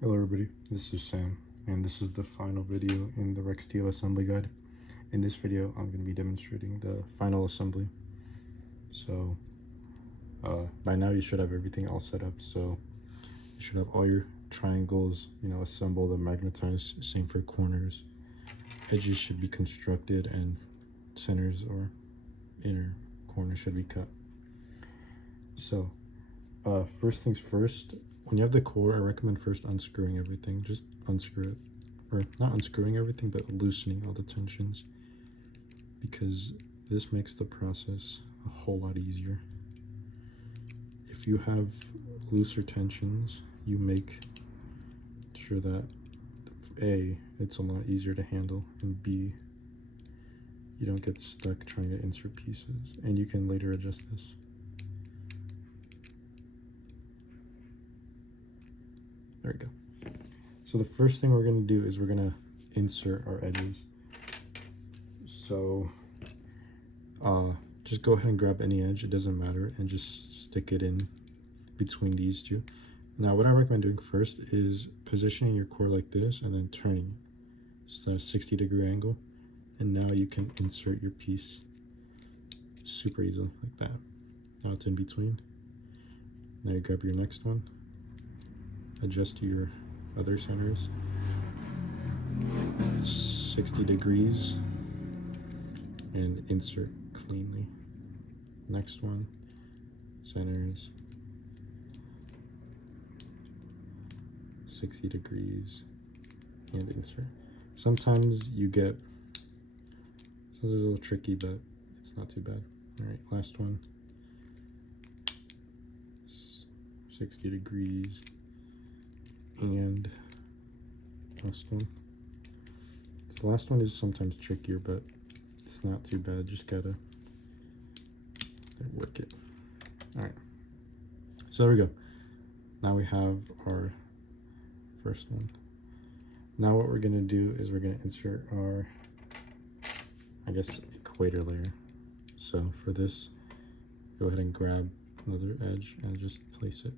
Hello everybody, this is Sam, and this is the final video in the RexTO assembly guide. In this video, I'm going to be demonstrating the final assembly. So, by now you should have everything all set up, so you should have all your triangles, assembled and magnetized, same for corners. Edges should be constructed, and centers or inner corners should be cut. So, first things first, when you have the core, I recommend first unscrewing everything. Just unscrew it, or not unscrewing everything, but loosening all the tensions, because this makes the process a whole lot easier. If you have looser tensions, you make sure that A, it's a lot easier to handle, and B, you don't get stuck trying to insert pieces, and you can later adjust this. There we go. So the first thing we're going to do is we're going to insert our edges. So just go ahead and grab any edge, it doesn't matter, and just stick it in between these two. Now what I recommend doing first is positioning your core like this and then turning it. So that's a 60-degree angle, and now you can insert your piece super easily like that. Now it's in between. Now you grab your next one, adjust to your other centers, 60 degrees, and insert cleanly. Next one, centers, 60 degrees, and insert. Sometimes you get, so this is a little tricky, but it's not too bad. All right, last one, 60 degrees, and last one. The last one is sometimes trickier, but it's not too bad. Just gotta work it. All right, so there we go. Now we have our first one. Now what we're gonna do is we're gonna insert our, I guess, equator layer. So for this, go ahead and grab another edge and just place it.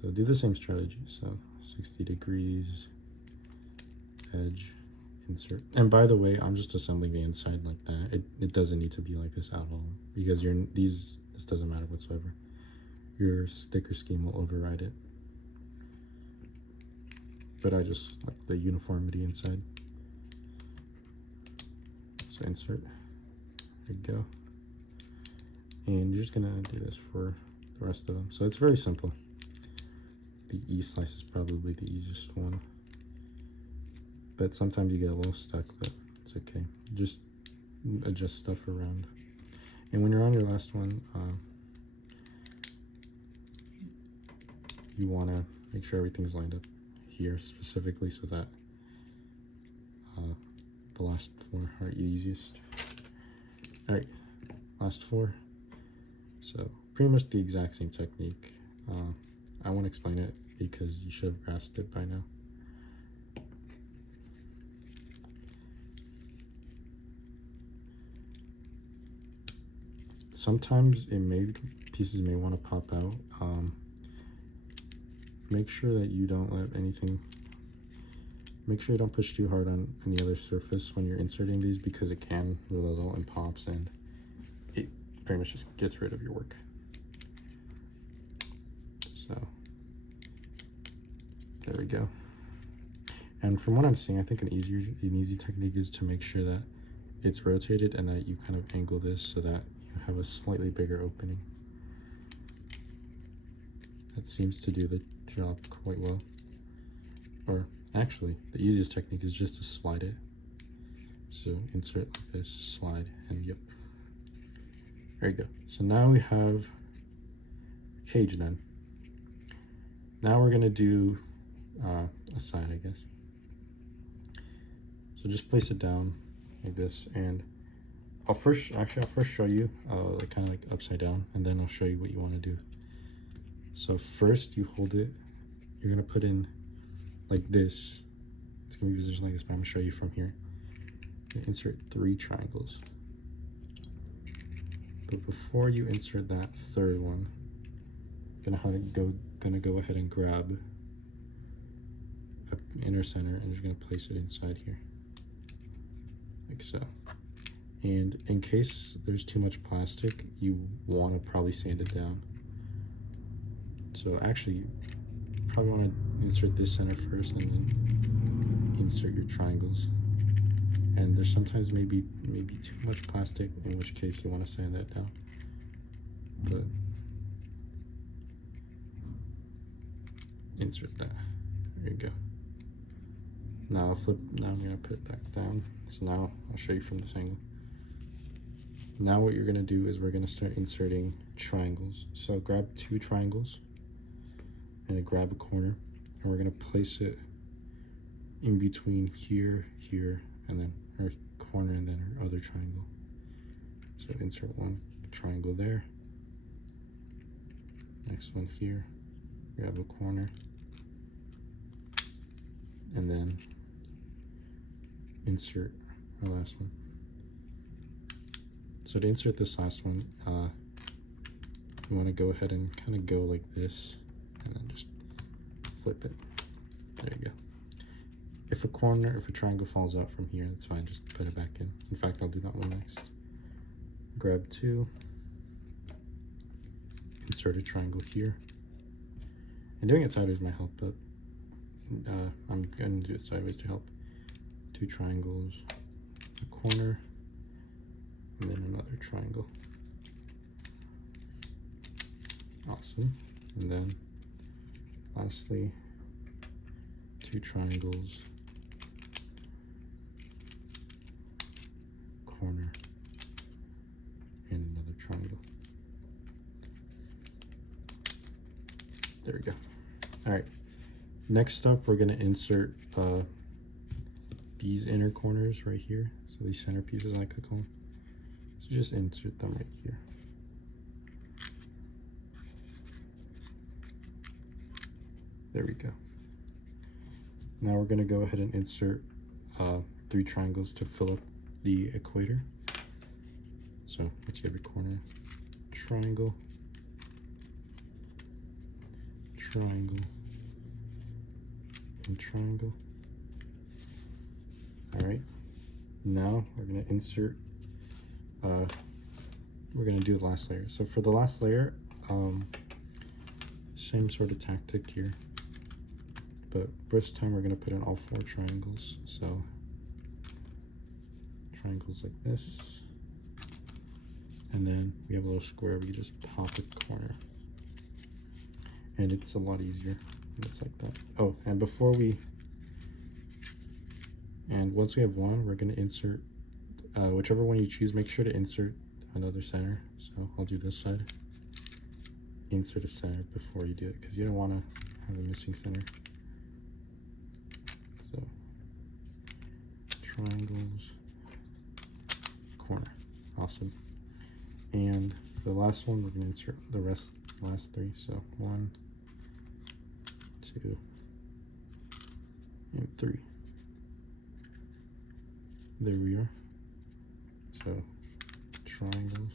So do the same strategy. So 60 degrees, edge, insert. And by the way, I'm just assembling the inside like that. It doesn't need to be like this at all, because this doesn't matter whatsoever. Your sticker scheme will override it. But I just like the uniformity inside. So insert, there you go. And you're just gonna do this for the rest of them. So it's very simple. The E slice is probably the easiest one, but sometimes you get a little stuck, but it's okay. Just adjust stuff around. And when you're on your last one, you want to make sure everything's lined up here specifically, so that the last four are easiest. All right, last four. So pretty much the exact same technique. I won't explain it because you should have grasped it by now. Sometimes pieces may want to pop out. Make sure that you don't let anything, make sure you don't push too hard on any other surface when you're inserting these, because it can result in pops and it pretty much just gets rid of your work. So there we go. And from what I'm seeing, I think an easy technique is to make sure that it's rotated and that you kind of angle this so that you have a slightly bigger opening. That seems to do the job quite well. Or actually, the easiest technique is just to slide it. So insert like this, slide, and yep. There you go. So now we have a cage then. Now we're gonna do a side, I guess. So just place it down like this, and I'll first show you like kind of like upside down, and then I'll show you what you want to do. So first you hold it, you're gonna put in like this. It's gonna be positioned like this, but I'm gonna show you from here. You insert 3 triangles. But before you insert that third one, gonna go ahead and grab inner center, and you're going to place it inside here, like so. And in case there's too much plastic, you want to probably sand it down. So actually, you probably want to insert this center first, and then insert your triangles. And there's sometimes maybe too much plastic, in which case you want to sand that down. But insert that. There you go. Now I'm gonna put it back down. So now I'll show you from this angle. Now what you're gonna do is we're gonna start inserting triangles. So grab 2 triangles and grab a corner, and we're gonna place it in between here, and then our corner, and then our other triangle. So insert one triangle there. Next one here. Grab a corner, and then insert our last one. So to insert this last one, you want to go ahead and kind of go like this, and then just flip it. There you go. If a triangle falls out from here, that's fine, just put it back in. In fact, I'll do that one next. Grab 2, insert a triangle here. And doing it sideways might help, but I'm going to do it sideways to help. 2 triangles, a corner, and then another triangle. Awesome. And then lastly, 2 triangles, corner, and another triangle. There we go. All right, next up we're going to insert these inner corners right here. So these center pieces, I like to call them. So just insert them right here. There we go. Now we're going to go ahead and insert 3 triangles to fill up the equator. So let's get a corner, triangle, triangle, and triangle. All right, now we're going to insert, we're going to do the last layer. So for the last layer, same sort of tactic here, but this time we're going to put in all 4 triangles. So triangles like this, and then we have a little square, we just pop a corner, and it's a lot easier when it's like that. Oh, and once we have one, we're going to insert whichever one you choose. Make sure to insert another center. So I'll do this side. Insert a center before you do it, because you don't want to have a missing center. So triangles, corner. Awesome. And for the last one, we're going to insert the last 3. So 1, 2, and 3. There we are. So triangles,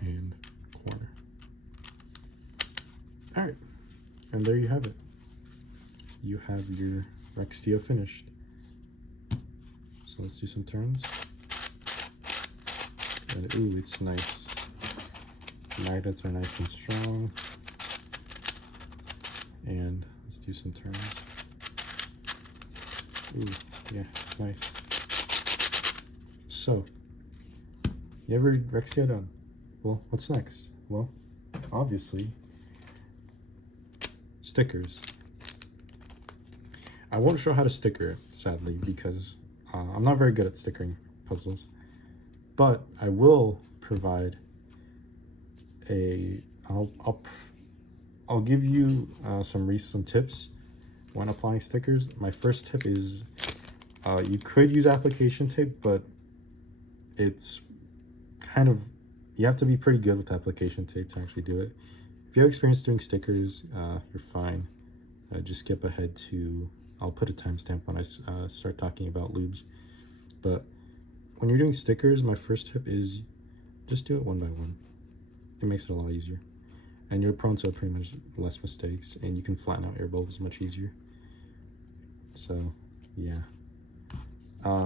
and corner. All right, and there you have it. You have your RexTO finished. So let's do some turns. And ooh, it's nice. Magnets are nice and strong. And let's do some turns. Ooh, yeah, it's nice. So, you ever RexTO done? Well, what's next? Well, obviously, stickers. I won't show how to sticker it, sadly, because I'm not very good at stickering puzzles. But I will provide I'll give you some tips when applying stickers. My first tip is you could use application tape, but it's kind of, you have to be pretty good with application tape to actually do it. If you have experience doing stickers, you're fine. Just skip ahead to, I'll put a timestamp when I start talking about lubes. But when you're doing stickers, my first tip is just do it one by one. It makes it a lot easier. And you're prone to pretty much less mistakes, and you can flatten out air bubbles much easier. So, yeah.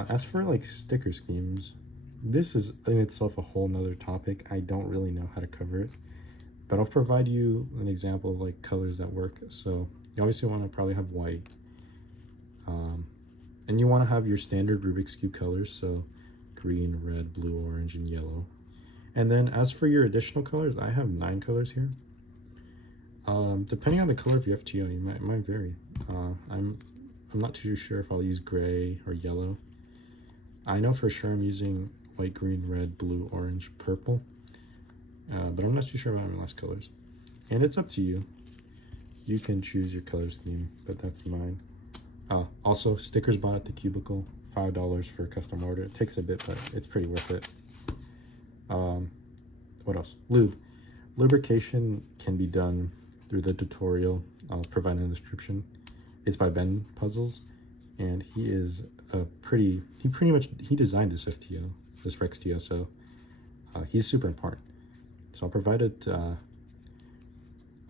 As for like sticker schemes, this is in itself a whole nother topic. I don't really know how to cover it, but I'll provide you an example of like colors that work. So you obviously want to probably have white, and you want to have your standard Rubik's Cube colors, so green, red, blue, orange, and yellow. And then as for your additional colors, I have 9 colors here. Depending on the color of your FTO, it might vary. I'm not too sure if I'll use gray or yellow. I know for sure I'm using white, green, red, blue, orange, purple, but I'm not too sure about my last colors. And it's up to you. You can choose your color scheme, but that's mine. Also, stickers bought at the Cubicle, $5 for a custom order. It takes a bit, but it's pretty worth it. What else? Lube. Lubrication can be done through the tutorial I'll provide in the description. It's by Ben Puzzles, and he designed this FTO, this RexTO, so he's super important. So I'll provide it.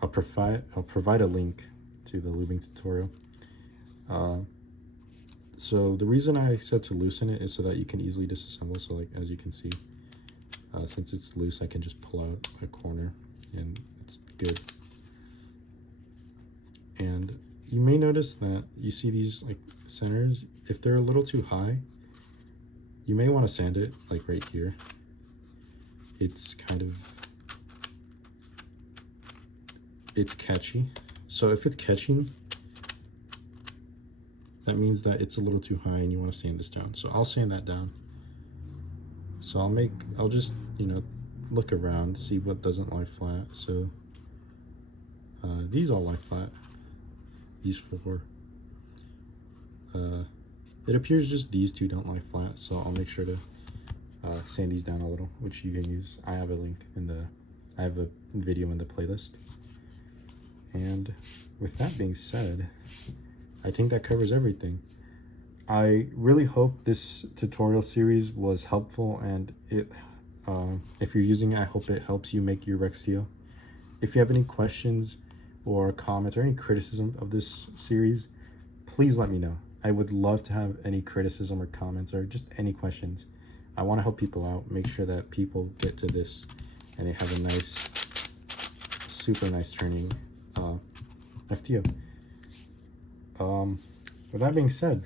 I'll provide a link to the lubing tutorial. So the reason I said to loosen it is so that you can easily disassemble. So like as you can see, since it's loose, I can just pull out a corner and it's good. And you may notice that you see these like centers, if they're a little too high, you may want to sand it like right here. It's catchy. So if it's catching, that means that it's a little too high and you want to sand this down. So I'll sand that down. So I'll just, look around, see what doesn't lie flat. So these all lie flat. These 4. It appears just these 2 don't lie flat, so I'll make sure to sand these down a little, which you can use. I have a link I have a video in the playlist. And with that being said, I think that covers everything. I really hope this tutorial series was helpful, and if you're using it, I hope it helps you make your RexTO. If you have any questions or comments or any criticism of this series, please let me know. I would love to have any criticism or comments or just any questions. I want to help people out, make sure that people get to this and they have a nice, super nice turning FTO. With that being said,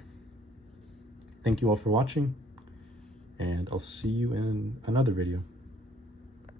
thank you all for watching, and I'll see you in another video.